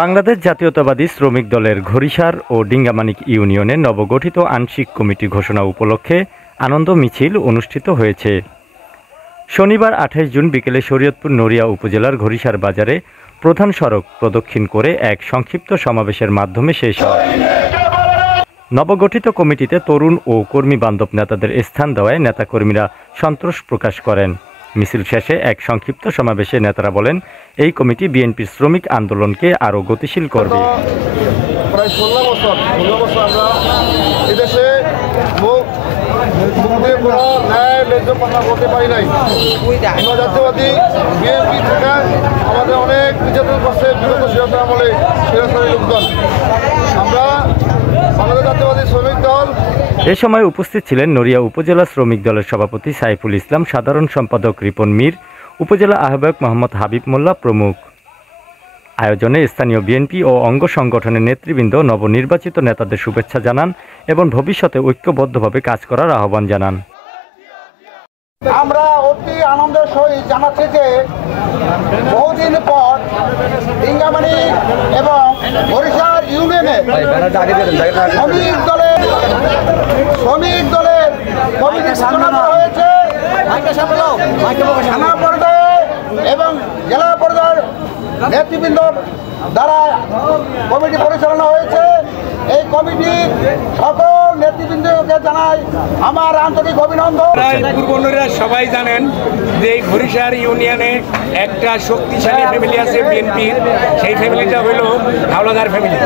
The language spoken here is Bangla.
বাংলাদেশ জাতীয়তাবাদী শ্রমিক দলের ঘড়িসার ও ডিঙ্গামানিক ইউনিয়নের নবগঠিত আংশিক কমিটি ঘোষণা উপলক্ষে আনন্দ মিছিল অনুষ্ঠিত হয়েছে। শনিবার 28 জুন বিকেলে শরীয়তপুর নড়িয়া উপজেলার ঘড়িসার বাজারে প্রধান সড়ক প্রদক্ষিণ করে এক সংক্ষিপ্ত সমাবেশের মাধ্যমে শেষ হয়। নবগঠিত কমিটিতে তরুণ ও কর্মী বান্ধব নেতাদের স্থান দেওয়ায় নেতাকর্মীরা সন্তোষ প্রকাশ করেন। মিছিল শেষে এক সংক্ষিপ্ত সমাবেশে নেতারা বলেন, এই কমিটি বিএনপির শ্রমিক আন্দোলনকে আরও গতিশীল করবে। প্রায় 16 বছর আমরা এদেশে কোনো ন্যায় ন্যায্য কথা বলতে পারি নাই। আমরা জাতীয়বাদী বিএনপি থেকে আমাদের অনেক নির্যাতন করছে বিগত স্বৈরাচার আমলে স্বৈরাচারী লোকদল। আমরা আমাদের জাতীয়বাদী শ্রমিক দল। এ সময় উপস্থিত ছিলেন নড়িয়া উপজেলা শ্রমিক দলের সভাপতি সাইফুল ইসলাম, সাধারণ সম্পাদক রিপন মীর, উপজেলা আহ্বায়ক মোহাম্মদ হাবিব মোল্লা প্রমুখ। আয়োজনে স্থানীয় বিএনপি ও অঙ্গ সংগঠনের নেতৃবৃন্দ নবনির্বাচিত নেতাদের শুভেচ্ছা জানান এবং ভবিষ্যতে ঐক্যবদ্ধভাবে কাজ করার আহ্বান জানান। আমরা অতি আনন্দের সহিত জানাচ্ছি যে বহুদিন পর ডিঙ্গামানি এবং ঘড়িসার ইউনিয়নে শ্রমিক দলের কমিটি গঠন হয়েছে। থানা পর্যায়ে এবং জেলা পর্যায়ের নেতৃবৃন্দ দ্বারা কমিটি পরিচালনা হয়েছে। এই কমিটির সকল নেতৃবৃন্দকে জানাই আমার আন্তরিক অভিনন্দন। পূর্ব নড়িয়া সবাই জানেন যে এই ঘড়িসার ইউনিয়নে একটা শক্তিশালী ফ্যামিলি আছে বিএনপির, সেই ফ্যামিলিটা হলো হাওলাদার ফ্যামিলি।